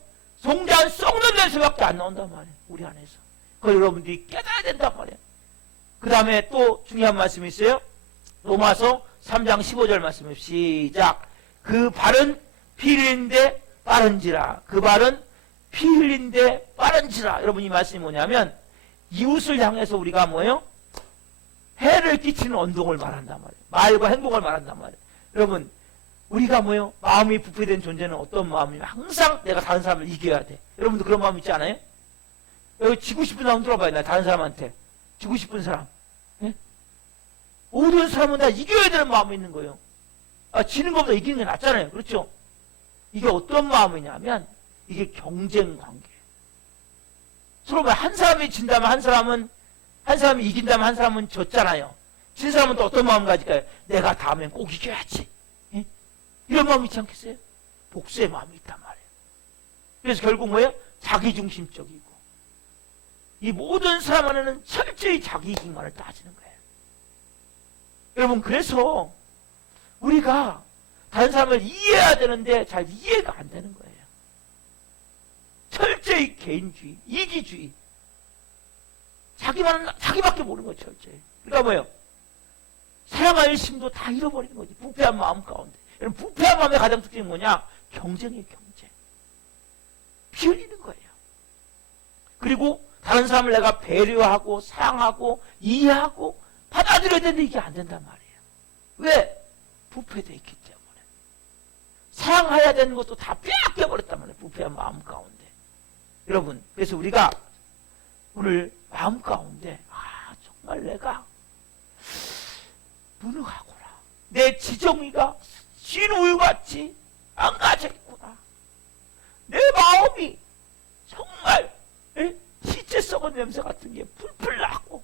송장 썩는 냄새밖에 안 나온단 말이에요. 우리 안에서. 그걸 여러분들이 깨달아야 된단 말이에요. 그 다음에 또 중요한 말씀이 있어요. 로마서 3장 15절 말씀을 시작. 그 발은 피 흘린데 빠른지라. 그 발은 피 흘린데 빠른지라. 여러분 이 말씀이 뭐냐면 이웃을 향해서 우리가 뭐예요? 해를 끼치는 언동을 말한단 말이에요. 말과 행동을 말한단 말이에요. 여러분 우리가 뭐예요? 마음이 부패된 존재는 어떤 마음이냐? 항상 내가 다른 사람을 이겨야 돼. 여러분도 그런 마음 있지 않아요? 여기 지고 싶은 사람 들어봐요. 나 다른 사람한테 지고 싶은 사람. 모든 사람은 다 이겨야 되는 마음이 있는 거예요. 지는 것보다 이기는 게 낫잖아요. 그렇죠? 이게 어떤 마음이냐면 이게 경쟁 관계예요. 서로 한 사람이 진다면 한 사람이 이긴다면 한 사람은 졌잖아요. 진 사람은 또 어떤 마음 가질까요? 내가 다음엔 꼭 이겨야지. 이런 마음이 있지 않겠어요? 복수의 마음이 있단 말이에요. 그래서 결국 뭐예요? 자기중심적이고 이 모든 사람 안에는 철저히 자기 이익만을 따지는 거예요. 여러분 그래서 우리가 다른 사람을 이해해야 되는데 잘 이해가 안 되는 거예요. 철저히 개인주의, 이기주의. 자기밖에 모르는 거예요. 철저히. 그러니까 뭐예요? 사랑할 심도 다 잃어버리는 거지. 부패한 마음 가운데. 여러분 부패한 마음의 가장 특징이 뭐냐? 경쟁이에요. 경쟁. 피 흘리는 거예요. 그리고 다른 사람을 내가 배려하고 사랑하고 이해하고 받아들여야 되는데 이게 안 된단 말이에요. 왜? 부패되어 있기 때문에. 사랑해야 되는 것도 다 빼앗겨버렸단 말이에요. 부패한 마음 가운데. 여러분 그래서 우리가 오늘 마음 가운데 정말 내가 무능하구나. 내 지정이가 신 우유같이 망가져있구나. 내 마음이 정말 시체 썩은 냄새 같은 게 풀풀 나고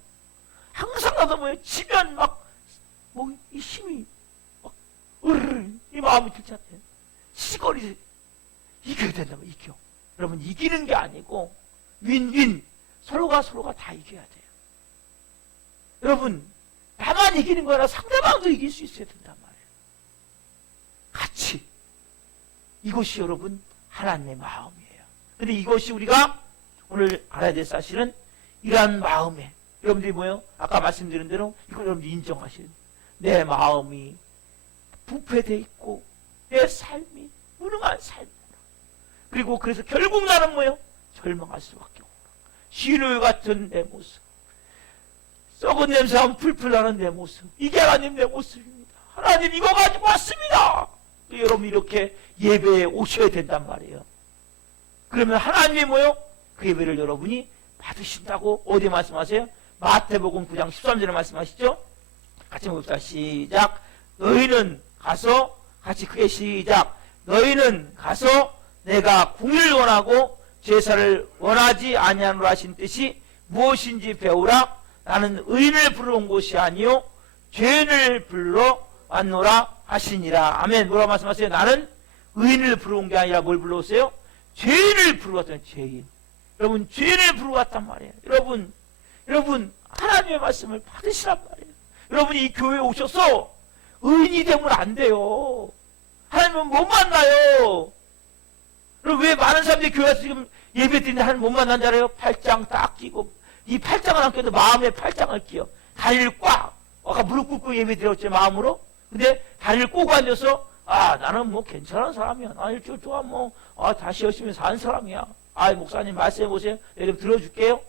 항상 나도 뭐예요? 지면 막 뭐 이 힘이 막 이 마음이 들지 않아요? 시거리 이겨야 된다고 이겨. 여러분 이기는 게 아니고 윈윈 서로가 다 이겨야 돼요. 여러분 나만 이기는 거라 상대방도 이길 수 있어야 된단 말이에요. 같이. 이것이 여러분 하나님의 마음이에요. 근데 이것이 우리가 오늘 알아야 될 사실은 이러한 마음에 여러분들이 뭐예요? 아까 말씀드린 대로 이걸 여러분들이 인정하셔야 돼요. 내 마음이 부패되어 있고 내 삶이 무능한 삶이구나. 그리고 그래서 결국 나는 뭐예요? 절망할 수밖에 없구나. 시누이 같은 내 모습, 썩은 냄새가 풀풀 나는 내 모습, 이게 하나님 내 모습입니다. 하나님 이거 가지고 왔습니다. 여러분 이렇게 예배에 오셔야 된단 말이에요. 그러면 하나님이 뭐예요? 그 예배를 여러분이 받으신다고 어디 말씀하세요? 마태복음 9장 13절에 말씀하시죠? 같이 봅시다. 시작. 너희는 가서 같이 크게 시작. 너희는 가서 내가 공의를 원하고 제사를 원하지 아니하노라 하신 뜻이 무엇인지 배우라. 나는 의인을 부르러 온 것이 아니요 죄인을 부르러 왔노라 하시니라. 아멘. 뭐라고 말씀하세요? 나는 의인을 부르러 온 게 아니라 뭘 부르러 왔어요? 죄인을 부르러 왔다는 죄인. 여러분 죄인을 부르러 왔단 말이에요. 여러분 하나님의 말씀을 받으시란 말이에요. 여러분이 이 교회에 오셔서 의인이 되면 안 돼요. 하나님은 못 만나요. 그럼 왜 많은 사람들이 교회에서 지금 예배 드리는데 하나님 못 만난 줄 알아요? 팔짱 딱 끼고 이 팔짱을 안 껴도 마음에 팔짱을 끼요. 다리를 꽉 아까 무릎 꿇고 예배 드렸죠 마음으로. 근데 다리를 꼬고 앉아서 나는 뭐 괜찮은 사람이야. 나 일주일 동안 다시 열심히 사는 사람이야. 목사님 말씀해 보세요. 내가 좀 들어줄게요.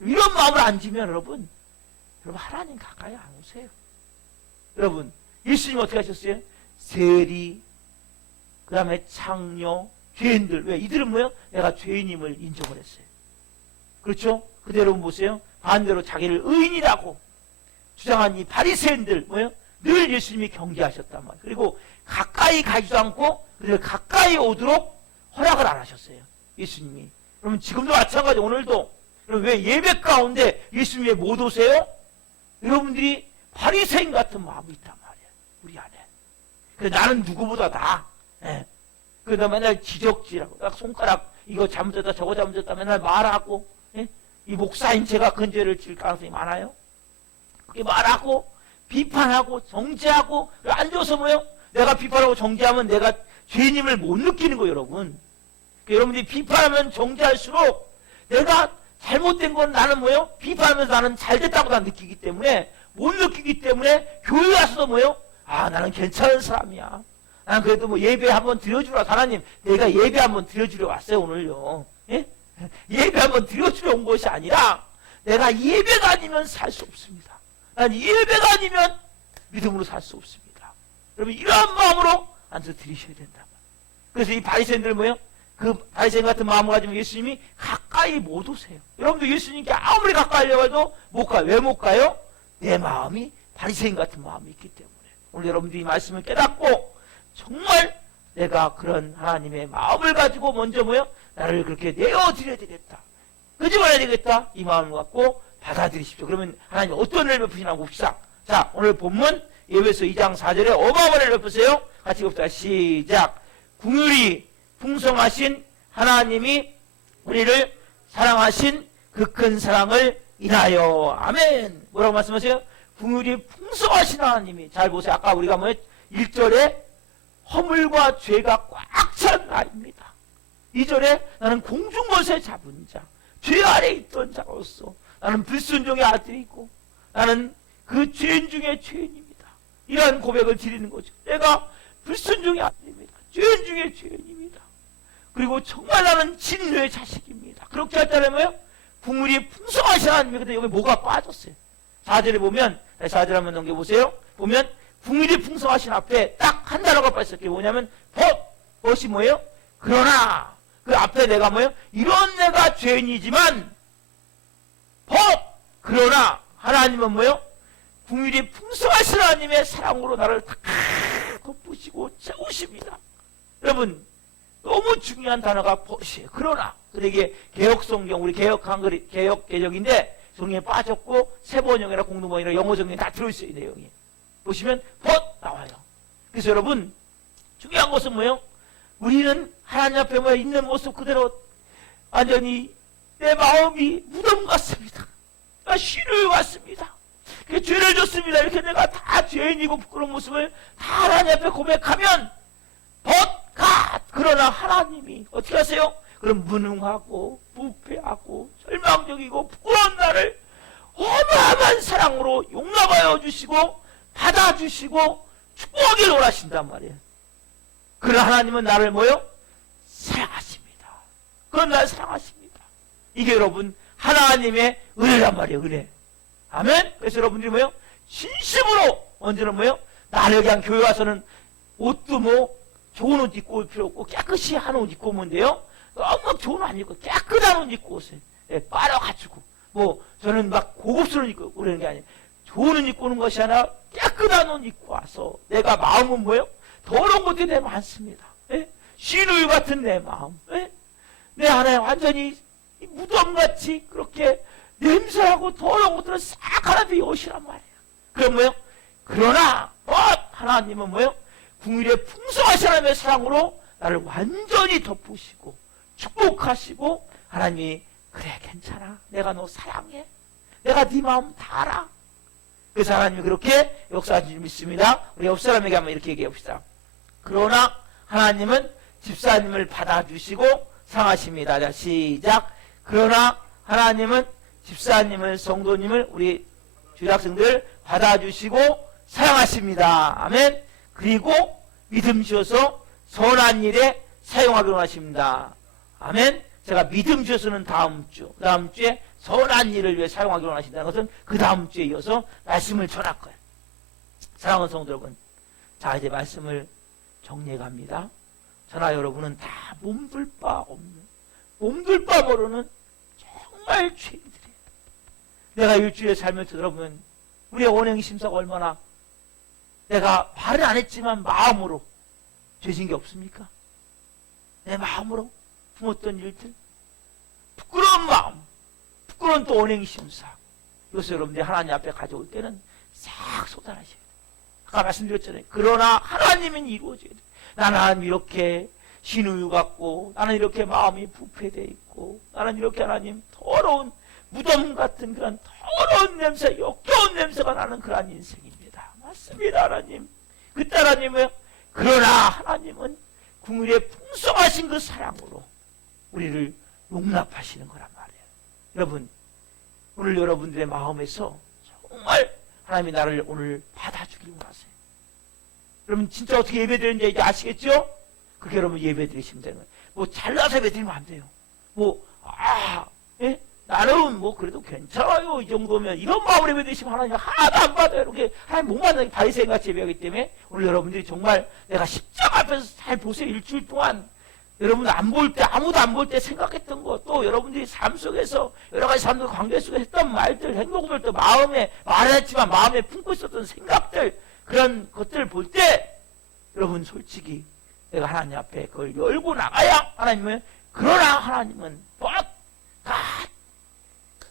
이런 마음을 안 지면 여러분 하나님 가까이 안 오세요. 여러분 예수님 어떻게 하셨어요? 세리 그 다음에 창녀 죄인들. 왜? 이들은 뭐예요? 내가 죄인임을 인정을 했어요. 그렇죠? 근데 여러분 보세요. 반대로 자기를 의인이라고 주장한 이 바리새인들 뭐예요? 늘 예수님이 경계하셨단 말이에요. 그리고 가까이 가지도 않고 그들 가까이 오도록 허락을 안 하셨어요. 예수님이. 그러면 지금도 마찬가지. 오늘도 그럼 왜 예배 가운데 예수님이 못 오세요? 여러분들이 바리새인 같은 마음이 있단 말이에요. 우리 안에. 그래서 나는 누구보다 나. 그러다 맨날 지적질하고 딱 손가락 이거 잘못했다 저거 잘못했다 맨날 말하고 이 목사인 제가 근죄를 질 가능성이 많아요. 그렇게 말하고 비판하고 정죄하고 앉아서 뭐예요? 내가 비판하고 정죄하면 내가 죄님을 못 느끼는 거예요. 여러분. 여러분들이 비판하면 정죄할수록 내가 잘못된 건 나는 뭐예요? 비판하면서 나는 잘됐다고 난 느끼기 때문에 못 느끼기 때문에 교회 와서도 뭐예요? 나는 괜찮은 사람이야. 나는 그래도 뭐 예배 한번 드려주라. 하나님 내가 예배 한번 드려주려 왔어요 오늘요. 예배 한번 드려주려 온 것이 아니라 내가 예배가 아니면 살 수 없습니다. 난 예배가 아니면 믿음으로 살 수 없습니다. 여러분 이러한 마음으로 앉아서 드리셔야 된다. 그래서 이 바리새인들 뭐예요? 그 바리새인 같은 마음을 가지면 예수님이 가까이 못 오세요. 여러분도 예수님께 아무리 가까이 하려고 해도 못 가요. 왜 못 가요? 내 마음이 바리새인 같은 마음이 있기 때문에. 오늘 여러분들이 이 말씀을 깨닫고 정말 내가 그런 하나님의 마음을 가지고 먼저 뭐요? 나를 그렇게 내어드려야 되겠다. 끄집어내야 되겠다. 이 마음을 갖고 받아들이십시오. 그러면 하나님 어떤 은혜를 베푸시나 봅시다. 자, 오늘 본문 에베소 2장 4절에 어마어마한 은혜를 베푸세요. 같이 봅시다. 시작. 긍휼이 풍성하신 하나님이 우리를 사랑하신 그 큰 사랑을 인하여. 아멘. 뭐라고 말씀하세요? 긍휼이 풍성하신 하나님이. 잘 보세요. 아까 우리가 1절에 허물과 죄가 꽉 찬 나입니다. 2절에 나는 공중것에 잡은 자, 죄 아래 있던 자로서 나는 불순종의 아들이고 나는 그 죄인 중에 죄인입니다. 이러한 고백을 드리는 거죠. 내가 불순종의 아들입니다. 죄인 중에 죄인입니다. 그리고 정말 나는 진노의 자식입니다. 그렇게 할 때는 뭐예요? 긍휼이 풍성하신 하나님이. 근데 여기 뭐가 빠졌어요? 4절에 보면 4절 한번 넘겨보세요. 보면 긍휼이 풍성하신 앞에 딱 한 단어가 빠졌어요. 그게 뭐냐면 벗이 뭐예요? 그러나 그 앞에 내가 뭐예요? 이런 내가 죄인이지만 그러나 하나님은 뭐예요? 긍휼이 풍성하신 하나님의 사랑으로 나를 다 덮으시고 채우십니다. 여러분 너무 중요한 단어가 벗이에요. 그러나 근데 이게 개혁성경 우리 개혁 한글 개혁 개정인데 종이에 빠졌고 세번역이나 공동번역이나 영어 정리 다 들어있어요. 이 내용이. 보시면 but 나와요. 그래서 여러분 중요한 것은 뭐예요? 우리는 하나님 앞에 뭐 있는 모습 그대로 완전히 내 마음이 무덤 같습니다. 시루유 같습니다. 죄를 졌습니다. 이렇게 내가 다 죄인이고 부끄러운 모습을 다 하나님 앞에 고백하면 but God 그러나 하나님이 어떻게 하세요? 그럼 무능하고 부패하고 절망적이고 부끄러운 나를 어마어마한 사랑으로 용납하여 주시고 받아주시고 축복하기를 원하신단 말이에요. 그러나 하나님은 나를 뭐요? 사랑하십니다. 그건 나를 사랑하십니다. 이게 여러분 하나님의 은혜란 말이에요. 은혜. 아멘. 그래서 여러분들이 뭐요? 진심으로 언제는 뭐요? 나를 그냥 교회 와서는 옷도 뭐 좋은 옷 입고 올 필요 없고 깨끗이 한 옷 입고 오면 돼요. 너무 좋은 옷 안 입고 깨끗한 옷 입고 오세요. 예, 빨아가지고 뭐 저는 막 고급스러운 옷 입고 그러는 게 아니에요. 좋은 옷 입고 오는 것이 아니라 깨끗한 옷 입고 와서 내가 마음은 뭐예요? 더러운 것들이 내 많습니다. 예? 시누이 같은 내 마음. 예? 내 안에 완전히 무덤같이 그렇게 냄새하고 더러운 것들을 싹 하나님이 오시란 말이에요. 그럼 뭐예요? 그러나 하나님은 뭐예요? 국률의 풍성하신 하나님의 사랑으로 나를 완전히 덮으시고 축복하시고 하나님이 그래 괜찮아 내가 너 사랑해 내가 네 마음 다 알아. 그래서 하나님이 그렇게 역사하신 줄 믿습니다. 우리 옆 사람에게 한번 이렇게 얘기해 봅시다. 그러나 하나님은 집사님을 받아주시고 사랑하십니다. 자 시작. 그러나 하나님은 집사님을 성도님을 우리 주일학생들 받아주시고 사랑하십니다. 아멘. 그리고 믿음 주셔서 선한 일에 사용하기로 하십니다. 아멘. 제가 믿음 주셔서는 다음 주에 선한 일을 위해 사용하기로 하신다는 것은 그 다음 주에 이어서 말씀을 전할 거예요. 사랑하는 성도 여러분, 자 이제 말씀을 정리해 갑니다. 저나 여러분은 다 몸둘 바 없는, 몸둘 바 모르는 정말 죄인들이에요. 내가 일주일에 살면서 여러분 우리의 원행이 심사가 얼마나 내가 말은 안 했지만 마음으로 죄진 게 없습니까? 내 마음으로 품었던 일들, 부끄러운 마음, 부끄러운 또 원행이 심사. 이것을 여러분들이 하나님 앞에 가져올 때는 싹 쏟아내셔야 돼요. 아까 말씀드렸잖아요. 그러나 하나님은 이루어져야 돼요. 나는 이렇게 신우유 같고 나는 이렇게 마음이 부패되어 있고 나는 이렇게 하나님 더러운 무덤 같은 그런 더러운 냄새, 역겨운 냄새가 나는 그런 인생입니다. 맞습니다. 하나님. 그때 하나님은 그러나 하나님은 국률의 풍성하신 그 사랑으로 우리를 용납하시는 거란 말이에요. 여러분 오늘 여러분들의 마음에서 정말 하나님이 나를 오늘 받아주길 원하세요. 여러분 진짜 어떻게 예배드리는지 이제 아시겠죠? 그렇게 여러분 예배드리시면 되는 거예요. 뭐 잘나서 예배드리면 안 돼요. 예? 나는 뭐 그래도 괜찮아요 이 정도면 이런 마음으로 예배드리시면 하나님 하나도 안 받아요. 이렇게 하나님 못 받는 바리새인같이 예배하기 때문에 오늘 여러분들이 정말 내가 십자가 앞에서 잘 보세요. 일주일 동안 여러분 안 볼 때 아무도 안 볼 때 생각했던 것 또 여러분들이 삶 속에서 여러 가지 사람들 관계 속에 했던 말들 행동들 또 마음에 말은 했지만 마음에 품고 있었던 생각들 그런 것들을 볼 때 여러분 솔직히 내가 하나님 앞에 그걸 열고 나가야 하나님은 그러나 하나님은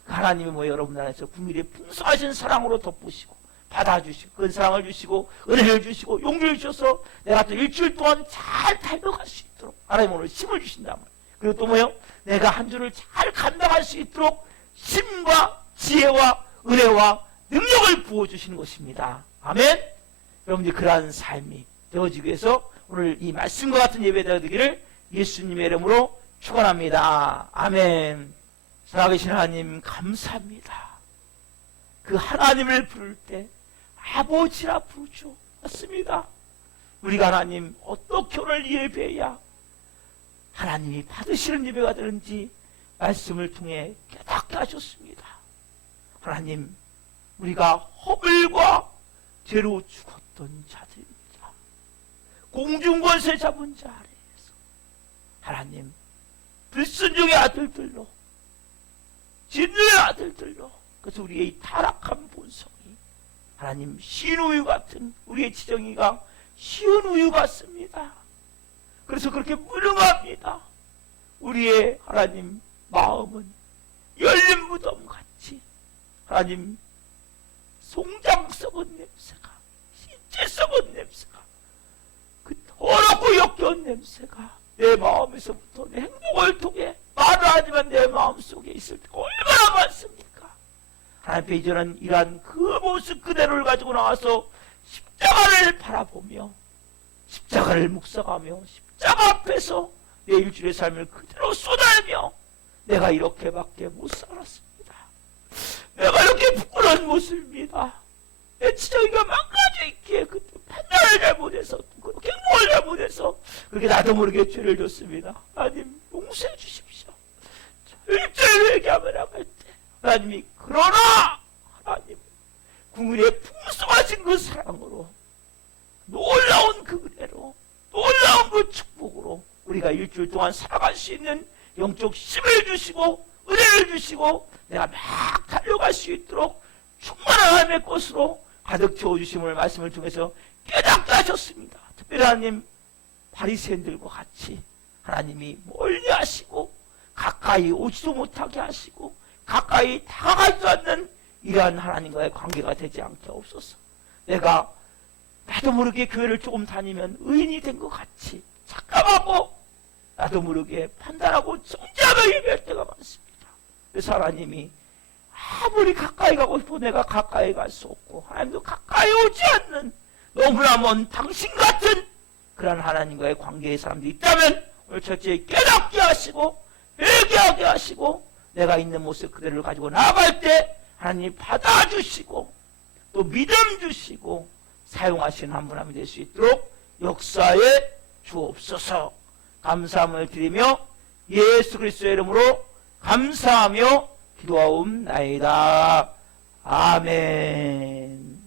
하나님이 뭐 여러분 안에서 국민의 풍성하신 사랑으로 덮으시고 받아주시고 그 사랑을 주시고 은혜를 주시고 용기를 주셔서 내가 또 일주일 동안 잘 달려갈 수 있도록 하나님 오늘 힘을 주신단 말이에요. 그리고 또 뭐요? 내가 한 주를 잘 감당할 수 있도록 힘과 지혜와 은혜와 능력을 부어주시는 것입니다. 아멘. 여러분들이 그러한 삶이 되어지기 위해서 오늘 이 말씀과 같은 예배가 되기를 예수님의 이름으로 축원합니다. 아멘. 살아계신 하나님 감사합니다. 그 하나님을 부를 때 아버지라 부르죠. 맞습니다. 우리가 하나님 어떻게 오늘 예배해야 하나님이 받으시는 예배가 되는지 말씀을 통해 깨닫게 하셨습니다. 하나님 우리가 허물과 죄로 죽었던 자들입니다. 공중권세 잡은 자 아래에서 하나님 불순종의 아들들로 진노의 아들들로 그래서 우리의 이 타락한 본성이 하나님 신우유 같은 우리의 지정이가 쉬운 우유 같습니다. 그래서 그렇게 무능합니다. 우리의 하나님 마음은 열린 무덤같이 하나님, 송장 썩은 냄새가, 신체 썩은 냄새가, 그 더럽고 역겨운 냄새가 내 마음에서부터 내 행복을 통해 말을 하지만 내 마음속에 있을 때가 얼마나 많습니까? 하나님 앞에 저는 이러한 그 모습 그대로를 가지고 나와서 십자가를 바라보며 십자가를 묵상하며 십자가 앞에서 내 일주일의 삶을 그대로 쏟아내며 내가 이렇게밖에 못 살았습니다. 내가 이렇게 부끄러운 모습입니다. 내 지정이가 망가져 있기에 그때 판단을 잘못해서 그렇게 행복을 잘못해서 그렇게 나도 모르게 죄를 졌습니다. 하나님 용서해 주십시오. 일절 회개하며 나갈 때 하나님이 그러나 하나님 국민의 풍성하신 그 사랑으로 놀라운 그 은혜로 놀라운 그 축복으로 우리가 일주일 동안 살아갈 수 있는 영적 힘을 주시고 은혜를 주시고 내가 막 달려갈 수 있도록 충만한 하나님의 것으로 가득 채워주심을 말씀을 통해서 깨닫게 하셨습니다. 특별히 하나님 바리새인들과 같이 하나님이 멀리 하시고 가까이 오지도 못하게 하시고 가까이 다가가지도 않는 이러한 하나님과의 관계가 되지 않게 없어서 내가 나도 모르게 교회를 조금 다니면 의인이 된 것 같이 착각하고 나도 모르게 판단하고 정죄하며 예배할 때가 많습니다. 그래서 하나님이 아무리 가까이 가고 싶어 내가 가까이 갈 수 없고 하나님도 가까이 오지 않는 너무나 먼 당신 같은 그런 하나님과의 관계의 사람들이 있다면 오늘 철저히 깨닫게 하시고 회개하게 하시고 내가 있는 모습 그대로를 가지고 나아갈 때 하나님이 받아주시고 또 믿음 주시고 사용하시는 한 분 한 분 될 수 있도록 역사에 주옵소서. 감사함을 드리며 예수 그리스도의 이름으로 감사하며 기도하옵나이다. 아멘.